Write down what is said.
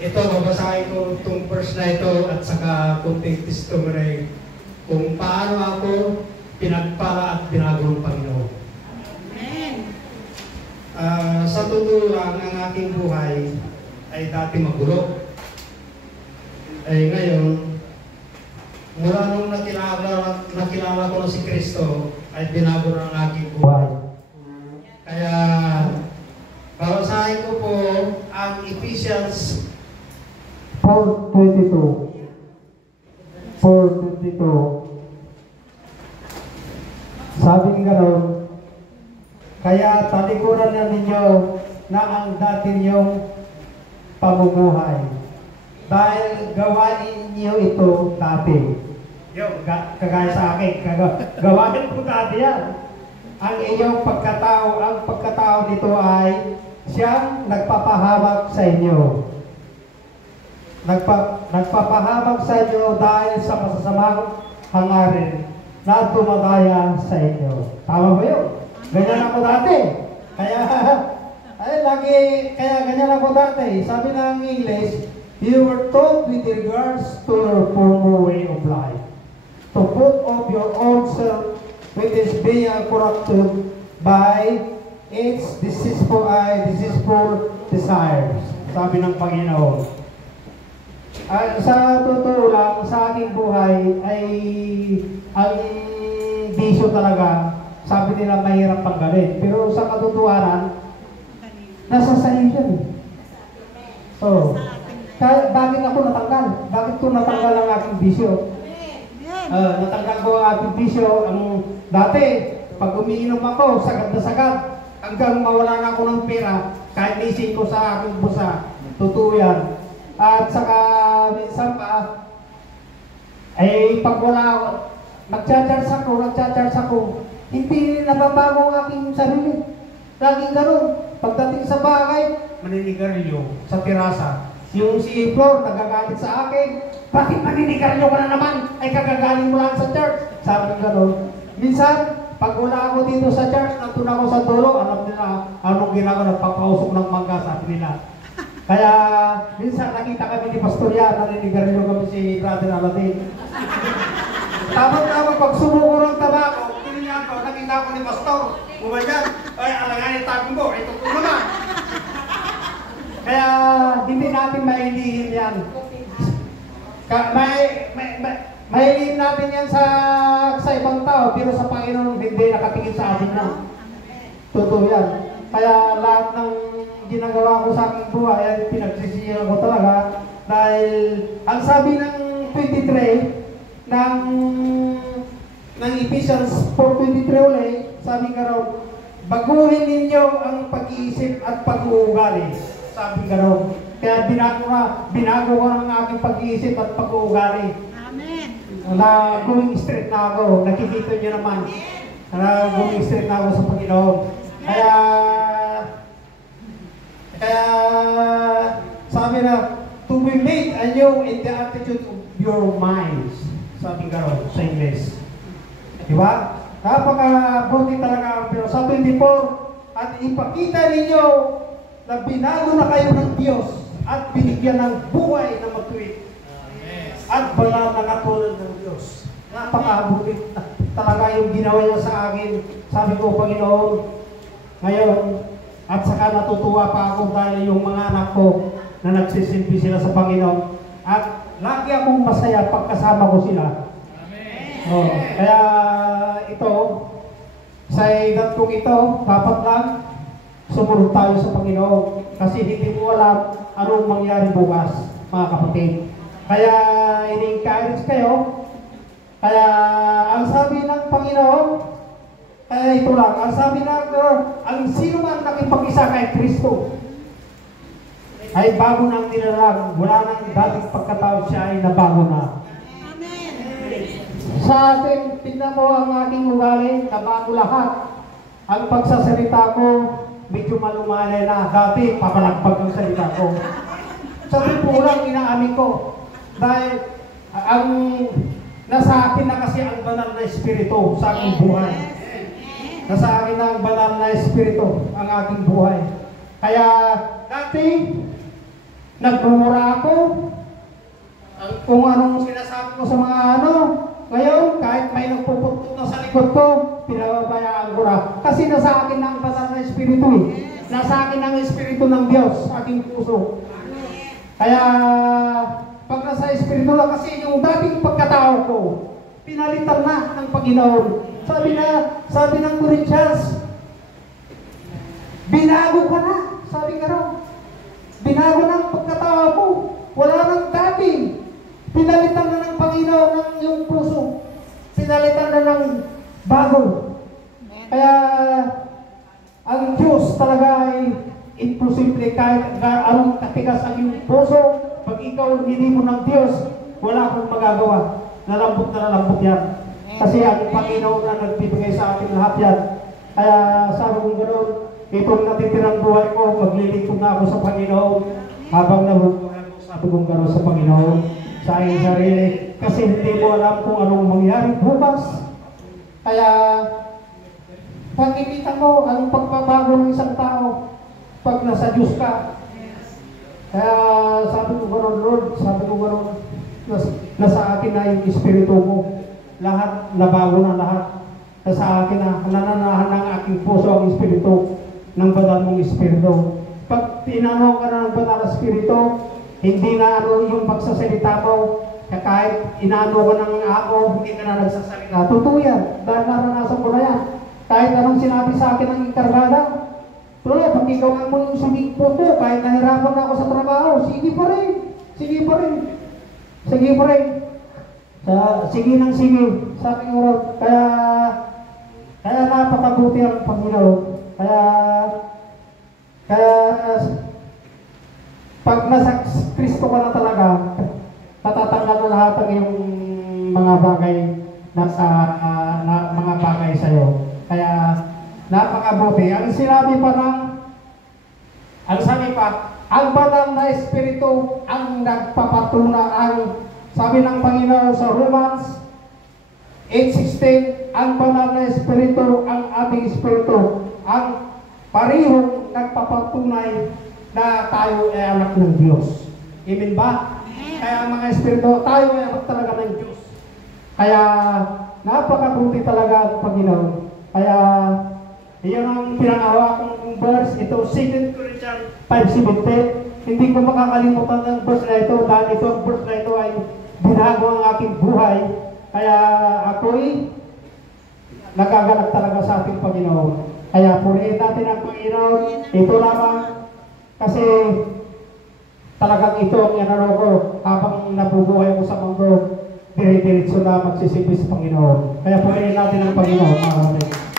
Ito, babasahin ko itong verse na ito at saka kunting testimony kung paano ako pinagpala at binago ng Panginoon. Amen. Sa totoo lang, ang aking buhay ay dati magulo. Ay ngayon, mula nung nakilala ko na si Kristo, ay binago na ang aking buhay. Kaya, babasahin ko po ang Ephesians 4:22. 4:22. Sabi ng gano'n, kaya talikuran na ninyo na ang dati ninyong pamumuhay. Dahil gawain niyo ito dati. Kagaya sa akin, gawain ko dati yan. Ang iyong pagkatao nito ay siyang nagpapahamak sa inyo. Nagpapahamak sa inyo dahil sa masasamang hangarin na tumadaya sa inyo. Tama ba yun? Ganyan ako dati. Kaya ganyan ako dati. Sabi ng English, you were taught with regards to your former way of life, to put off your own self, which is being corrupted by its deceitful desires. Sabi ng Panginoon. Sa totoo lang, sa aking buhay ay ang bisyo talaga, sabi nila mahirap tanggalin. Pero sa katotohanan, nasa sa iyo yan. So, bakit ako natanggal? Bakit ko natanggal ang aking bisyo? Natanggal ko ang aking bisyo. Dati, pag umiinom ako, sagad na sagad, hanggang mawala na ako ng pera, kahit nising ko sa aking busa. Totoo yan. At saka, minsan pa, pag wala ako, nagcharge ako, hindi nababago ang aking sarili. Laging ganun. Pagdating sa bahay, maninigarilyo sa terasa. Yung si Flor, nagagalit sa akin, bakit maninigarilyo ka na naman? Ay kagagaling mo lang sa church. Sabi ng ganun. Minsan, pag wala ako dito sa church, nandun ako sa dulo, alam nila anong ginagawa, nagpapausok ng mangga, sabi nila. Kaya, minsan nakita kami ni Pastor Yan, naninigarilyo kami si Brother Aladdin. Tama-tama, pag sumuko ng tabako, tinignan ko, nakita ko ni Pastor. Umayan, ay alanganin tabi mo, ito po naman. Kaya, hindi natin mailihin yan. Mailihin natin yan sa ibang tao, pero sa Panginoon hindi nakatingin sa atin na. Totoo yan. Kaya lahat ng ginagawa ko sa aking buhay ay pinagsisiyan ko talaga dahil ang sabi ng 23 ng Ephesians 4:23 ulit, sabi nga raw, baguhin ninyo ang pag-iisip at pag-uugali. Sabi nga raw, kaya binago ko ng aking pag-iisip at pag-uugali. Amen. Na going straight na ako, nakikita nyo naman. Na going straight na ako sa Panginoon. Kaya sabi na, to be made anew in the attitude of your minds. Sabi nga ron sa English. Diba? Napakabuti talaga. Pero sa 24, at ipakita ninyo na binago na kayo ng Diyos at binigyan ng buhay na matuwid. At banal na katulad ng Diyos. Napakabuti talaga yung ginawa niya sa akin. Sabi ko, Panginoon, ngayon, at saka natutuwa pa ako dahil yung mga anak ko na nagsisilbi sila sa Panginoon. At lagi akong masaya pagkasama ko sila. Amen. Kaya ito, sa edad kong ito, dapat lang sumunod tayo sa Panginoon. Kasi hindi mo alam anong mangyari bukas, mga kapatid. Kaya ini-encourage kayo. Kaya ang sabi ng Panginoon, kaya ito lang, ang sabi ng ang sino man nakipag-isa kay Kristo ay bago nang nilalang, wala nang dating pagkatao, siya ay nabago na. Amen. Sa atin, tignan mo ang aking ugali, nabago lahat. Ang pagsasalita ko, medyo malumanay na. Dati, papalagpag ang salita ko. Sa tipulang, inaamin ko. Dahil, nasa akin na kasi ang banal na espiritu sa aking buhay. Nasa akin na ang banal na espiritu ang aking buhay. Kaya dati, nagmumura ako. Kung anong sinasabi ko sa mga ano, ngayon, kahit may nagpuputput na sa likod ko, pinababayaan ko na. Kasi nasa akin na ang banal na Espiritu eh. Nasa akin ang Espiritu ng Diyos sa aking puso. Kaya, pag nasa Espiritu na kasi yung dating pagkatao ko, pinalitan na ng Panginoon. Sabi ng Corinthians, binago ka na. Sabi ka raw, binago na ang pagkatao ko. Wala nang dating. Pinalitan na ng Panginoon ng iyong puso. Pinalitan na ng bago. Kaya, ang Diyos talaga ay imposible kahit anong katigas ang iyong puso. Pag ikaw hindi mo ng Diyos, wala kang magagawa. Na lambot yan. Kasi ang Panginoon na nagbibigay sa atin lahat yan. Kaya sabi ko ganoon, itong natitirang buhay ko, maglilingkod na ako sa Panginoon habang nabubuhay ko, sabi ko ganoon sa Panginoon. Sa aking sarili, kasi hindi mo alam kung anong mangyari bukas. Kaya, pagkikita mo ang pagbabago ng isang tao pag nasa Diyos ka. Kaya, sabi ko gano'n, Lord, sabi ko gano'n, nasa akin na yung Espiritu mo. Lahat, nabago na lahat. Nasa akin na, nananahan ng aking puso ang Espiritu ng banal mong Espiritu. Pag tinanong ka na ng banal na Espiritu, hindi na ano yung pagsasalita mo, kahit inaano ko ng ako, hindi ka na nagsasalita. Totoo yan, dahil naranasan ko na yan. Kahit anong sinabi sa akin ng inkargada, pag ikaw mo yung sumig po ko, kahit nahirapan na ako sa trabaho, sige pa rin, sige pa rin, sige pa rin. Sige nang sige, sabi ko, kaya napakabuti ang Panginoon. Kaya pag nasa Kristo ka na talaga, patatanggal na lahat ang iyong mga bagay mga bagay sa iyo. Kaya napakabuti. Ang sabi pa, ang banal na Espiritu ang nagpapatuna, sabi ng Panginoon sa Romans 8:16, ang banal na Espiritu, ang ating Espiritu, ang parihong nagpapatunay na tayo ay anak ng Diyos. Amen ba? Kaya mga Espiritu, tayo ay anak talaga ng Diyos. Kaya napakabuti talaga ang Panginoon. Kaya iyon ang pinangawa kong verse, ito 2 Corinthians 5:17. Hindi ko makakalimutan ng verse na ito dahil ito ang verse na ito ay binago ang aking buhay. Kaya ako'y nagagalak talaga sa ating Panginoon. Kaya purihin natin ang Panginoon. Ito lamang kasi talagang ito ang inano ko habang nabubuhay ko sa mundo. Dire-diretso na magsisipis sa Panginoon. Kaya purihin natin ang Panginoon. Amen.